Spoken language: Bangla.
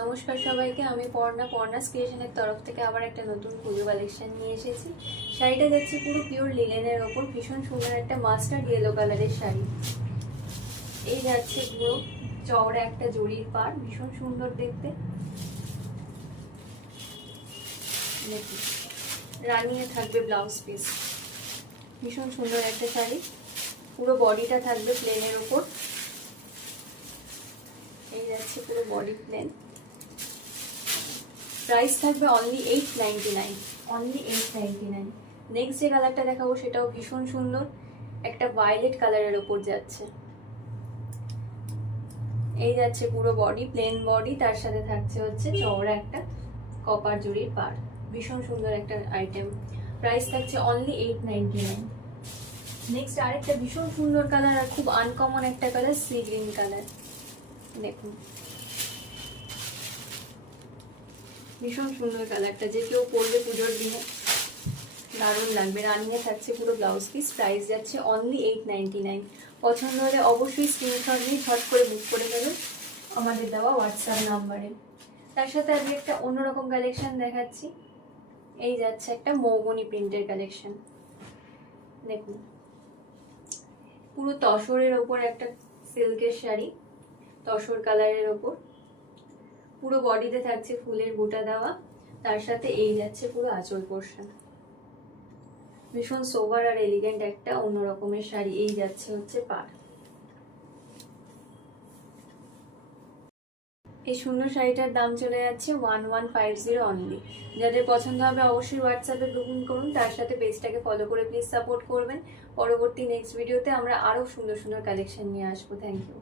নমস্কার সবাইকে, আমি পর্ণাস ক্রিয়েশনের তরফ থেকে আবার একটা নতুন পুজো কালেকশন নিয়ে এসেছি। শাড়িটা যাচ্ছে পুরো পিওর লিনেনের ওপর, ভীষণ সুন্দর একটা মাস্টার্ড ইয়েলো কালারের শাড়ি। এই যাচ্ছে পুরো চওড়া একটা জরির পাড়, ভীষণ সুন্দর দেখতে। রানিয়ে থাকবে ব্লাউজ পিস, ভীষণ সুন্দর একটা শাড়ি। পুরো বডিটা থাকবে প্লেনের ওপর। এই যাচ্ছে পুরো বডি প্লেন। প্রাইস থাকবে অনলি 899, অনলি 899। নেক্সট যে কালারটা দেখাবো সেটাও ভীষণ সুন্দর, একটা ভায়োলেট কালারের ওপর যাচ্ছে। এই যাচ্ছে পুরো বডি প্লেন বডি, তার সাথে থাকছে হচ্ছে চওড়া একটা কপার জরির পাড়, ভীষণ সুন্দর একটা আইটেম। প্রাইস থাকছে অনলি 899। নেক্সট আরেকটা ভীষণ সুন্দর কালার আর খুব আনকমন একটা কালার, সি গ্রিন কালার। দেখুন ভীষণ সুন্দর কালারটা, যে কেউ পরবে পুজোর দিনে দারুণ লাগবে। রানিয়ে থাকছে পুরো ব্লাউজ পিস। প্রাইস যাচ্ছে অনলি 899। পছন্দ হলে অবশ্যই স্ক্রিনশট নিয়ে ঝট করে বুক করে দেবেন আমাদের দেওয়া হোয়াটসঅ্যাপ নাম্বারে। তার সাথে আমি একটা অন্যরকম কালেকশন দেখাচ্ছি। এই যাচ্ছে একটা মৌবনি প্রিন্টের কালেকশন। দেখুন পুরো তসরের ওপর একটা সিল্কের শাড়ি, তসর কালারের ওপর। পুরো বডিতে থাকছে ফুলের বুটা দেওয়া, তার সাথে এই যাচ্ছে পুরো আঁচল পোর্শন। ভীষণ সোভার আর এলিগেন্ট একটা অন্যরকমের শাড়ি। এই যাচ্ছে হচ্ছে পাড়। এই সুন্দর শাড়িটার দাম চলে যাচ্ছে 1150 অনলি। যাদের পছন্দ হবে অবশ্যই হোয়াটসঅ্যাপে বুকিং করুন, তার সাথে পেজটাকে ফলো করে প্লিজ সাপোর্ট করবেন। পরবর্তী নেক্সট ভিডিওতে আমরা আরো সুন্দর সুন্দর কালেকশন নিয়ে আসবো। Thank you.